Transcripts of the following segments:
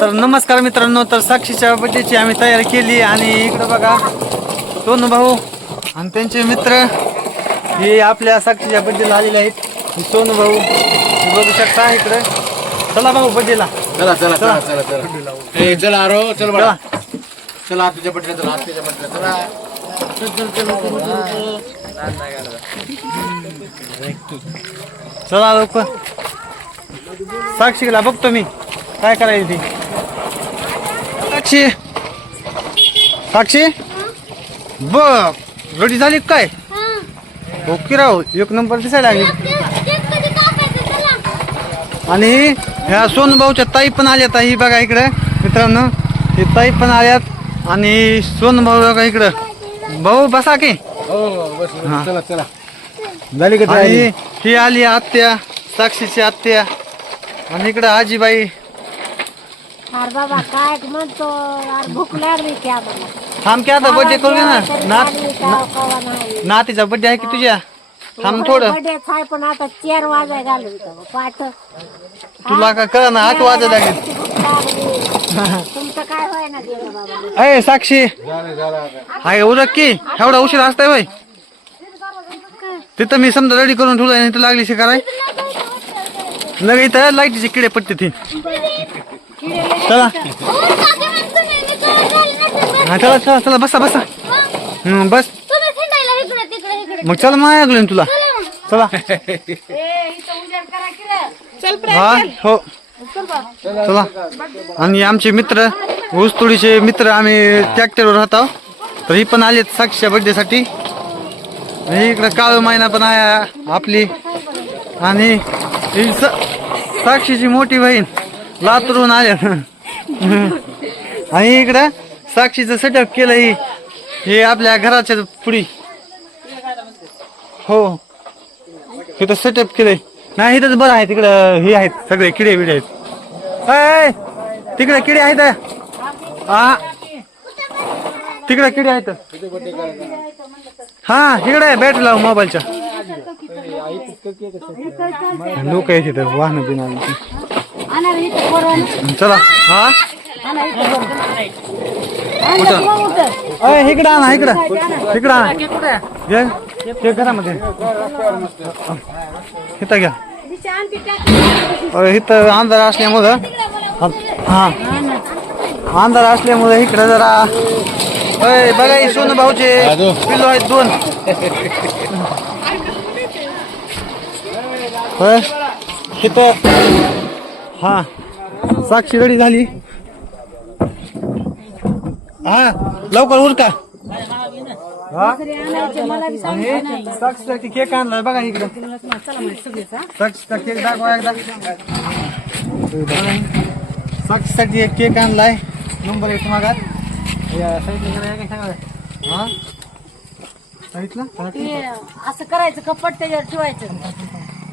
तर नमस्कार मित्रांनो तर साक्षीच्या बड्डेची आम्ही तयारी केली आणि इकडं बघा सोनू भाऊ आणि त्यांचे मित्र हे आपल्या साक्षीच्या बड्डेला आलेले आहेत. सोनू भाऊ हे बघू शकता इकडं. चला भाऊ बड्डेला. चला चला चला चला. चला ए चला आरो चल बडा चला. आत्याच्या पटल्या चला आत्याच्या पटल्या चला चल चल चल चल, चल, चल. चला लवकर. साक्षीला बघतो मी. काय करायची ती? साक्षी? साक्षी? बघ रेडी झाली का काय? ओके राव एक नंबर दिसायला लागली. आणि ह्या सोनभाऊच्या ताई पण आल्यात ही बघा इकडे मित्रांनो. ही ताई पण आल्यात आणि सोनभाऊ बघा इकडं. भाऊ बसा की. हो बस बस, चला चला. झाली का आणि? ही आली आत्या साक्षीची आत्या. आणि इकडं आजीबाई. अरे बाबा काय म्हणतो अरे भूक लागली की आम्हाला. थांब की आता बर्थडे करू दे ना. नात नाही. नातीचा बर्थडे आहे की तुझ्या? थांब थोडं. बर्थडे खाय पण आता चार वाजाय घालू इथं पाठ तुला का करा ना आठ वाजायला लागेल. तुमचं काय होय ना गेलं बाबा? अय साक्षी. हाय उरक की. एवढा उशीर असताय होय. तिथं मी समजा रेडी करून ठेवलं आणि लागली शिकाराय. लगे इथं लाईटीचे किडे पडते ती. चला. हा चला चला चला बसा बसा. हं, बस. मग चल मग ऐकलं तुला. चला. हा हो. चला. आणि आमचे मित्र ऊसतोडीचे मित्र आम्ही ट्रॅक्टरवर राहतो. तर ही पण आलेत साक्षीच्या birthday साठी. आणि इकडं काळू मायना पण आहे आपली. आणि ही स- साक्षीची मोठी बहीण. लातरून आल्या आणि इकडं साक्षीचं सेटअप केलं ही हे आपल्या घराच्या पुढी. हो. इथं सेटअप केलंय. नाही इथंच बरं आहे. तिकडं हे आहेत सगळे किडे बिडे आहेत. अय, तिकडे किडे आहेत. हा. तिकडे किडे आहेत. हा इकडे बॅटरी लाव मोबाईलच्या लोक आहेत तिथं वाहन बिना चला. हा? इकडं आणा इकडं. इकडं आणा. घे, घे घरामध्ये. इथं घ्या. इथं अंधार असल्यामुळं. हा. अंधार असल्यामुळं इकडं जरा. अय बघा ही सोनू भाऊचे पिल्लो आहेत दोन. होय इथं हा. साक्षी रेडी झाली. हा लवकर उरका. हा? आणि साक्षीसाठी केक आणलाय बघा इकडं. साक्षीचा केक दाखवा एकदा. साक्षीसाठी एक केक आणलाय. नंबर एक मागात. या साईडला गेला काय सांगा? हा? सांगितलं असं करायचं कपट त्याच्यावर ठेवायचं.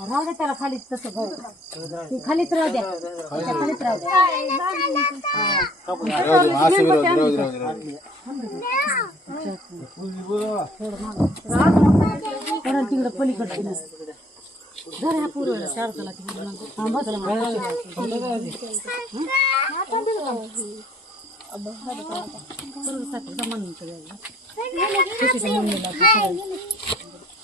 राहू दे त्याला खालीच तसं हो. ते खालीच राहू द्या. त्याच्या खालीच राहू द्या. तिकडं पलीकडे धर ह्या पूर्व शारदाला तिकडे हा? बस आज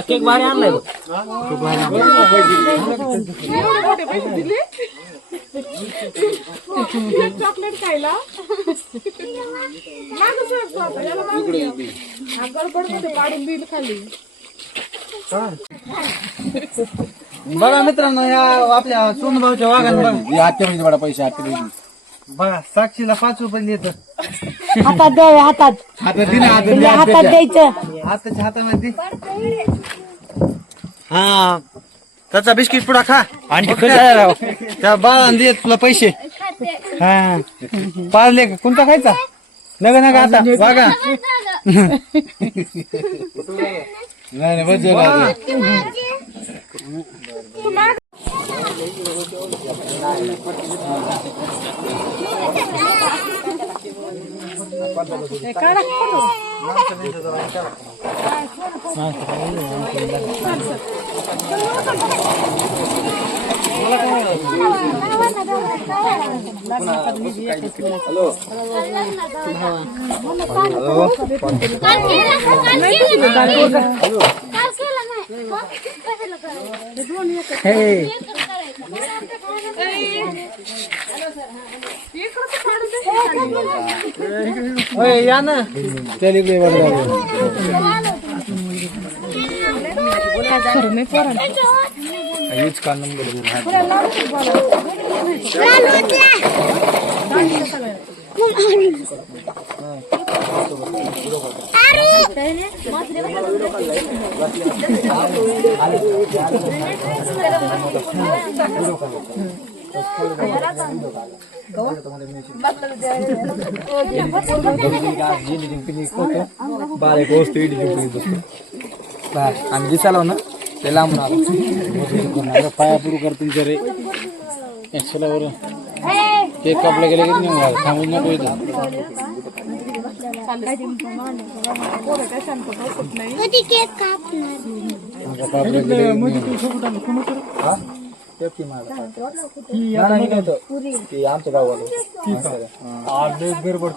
केक भारी आणलाय चॉकलेट खायला बघा मित्रांनो या आपल्या सोनभाऊच्या वाघान बघा. हे म्हणजे बडा पैसे हत्या म्हणजे बघा साक्षीला पाच रुपये येत हातात द्यावे हातात. हातात दे ना हातात दे, म्हणजे. द्यायचं. हाताच्या हातामध्ये? हा. त्याचा बिस्किट पुडा खा. आणि त्या बाळाने दे तुला पैसे. हा. पाळले का? कोणता खायचा? नका नका आता. वागा. नाही नाही बस झालं आता. होय या ना चल इकडे बडा का नंबर दोन हात. बारीक वस्तू इडी बसतो आम्ही दिसालो ना ते लांबून आलो आता पाया पुरू कर तुमच्या रे चला बरं केक गेले की नाही थांबून नको इथं कापला गेले की नाही.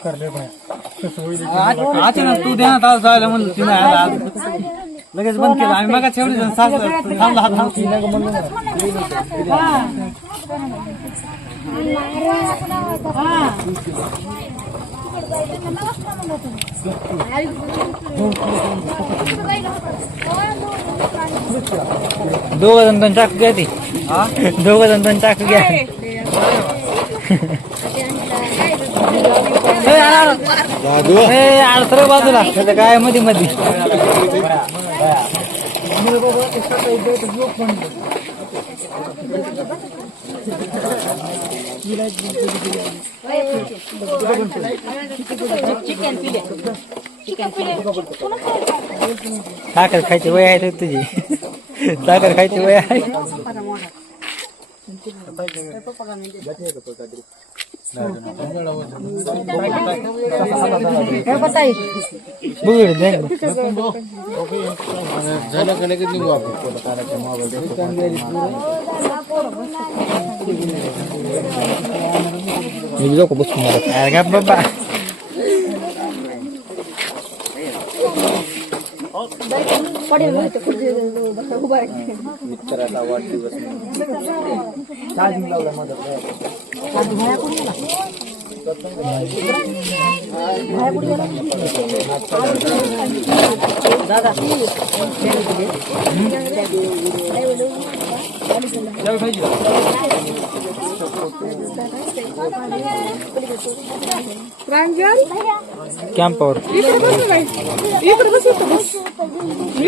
करले अचानक तू ध्यानात आलं जायला म्हणलं ती नाही लगेच बंद केलं आम्ही मग एवढी जण थांबला दोघ जण दोन चाकू घ्या ती. दोघ जण दोन चाक घ्या. दादू आड बाजूला. काय मध्ये मध्ये साखर खायची वय आहे रे तुझी साखर खायची वय आहे बुगड दे ना. झालं का लगेच निघू आपण पोरं काढायचं मी जाऊ का बसून मला अरे का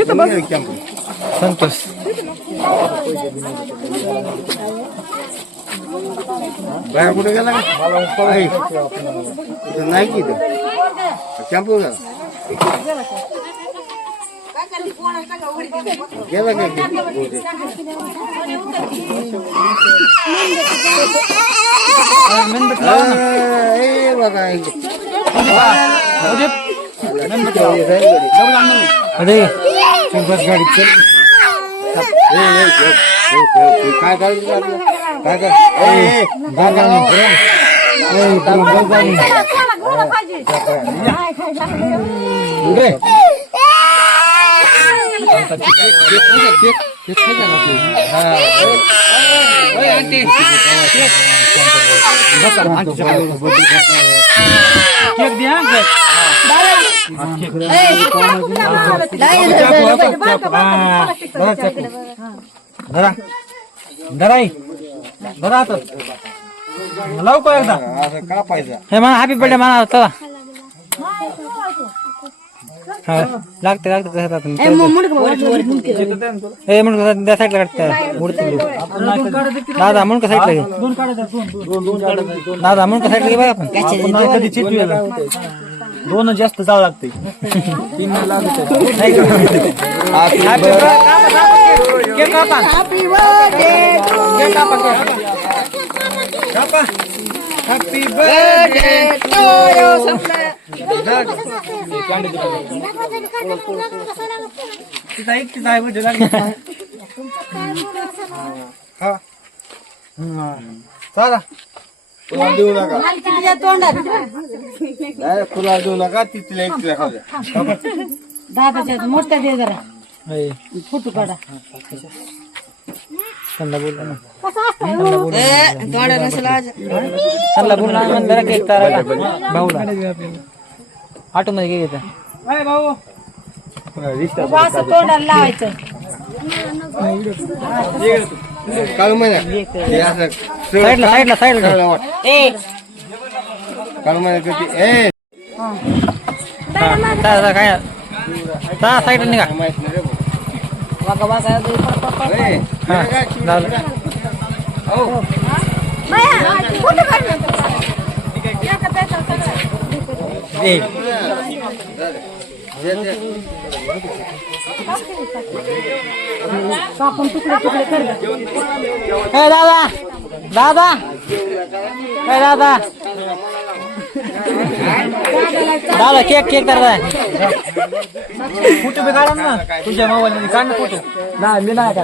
बाबा कॅम्पवर संतोष बाहेर कुठे गेला का? इथं नाही की इथं. कॅम्पवर बस काय करायचं आपलं? काय कर ए, ए, जा, जा, जा. ए, तुला बस गाडी. कुठे? केक, द्या धरा धरा धरा आता लावू का एकदा हे म्हणा हॅपी बर्थडे म्हणा चला हा, लागते लागते. ए मुंडक त्या साईडला दादा मुंडक साईडला घे. दादा मुंडक साईडला घे बघा आपण. कधी दोन जास्त जावं लागते. चला फुला देऊ नका नाही, फुला देऊ नका ती तिला एकटीला खाऊ द्या दादाच्या मोठ्या दे जरा फोटो काढा त्यांना बोल ना त्यांना बोल जरा केक तारायला भाऊला ऑटो मध्ये घे येतं उभं असं तोंडाला लावायचं. काळू महिना हे असं साईडला साईडला साईडला. सगळं वाट. ए. काळू महिना किती ए. दादा काय? दादा साईडला निघा. माहीत नाही रे भाऊ. वागा वागा ए, हा हे काय? ए कापून तुकडे तुकडे कर दादा दादा. ए दादा. दादा केक केक तर फोटो बी काढा ना. तुझ्या मोबाईल काढ ना फोटो. नाही मी नाही जरा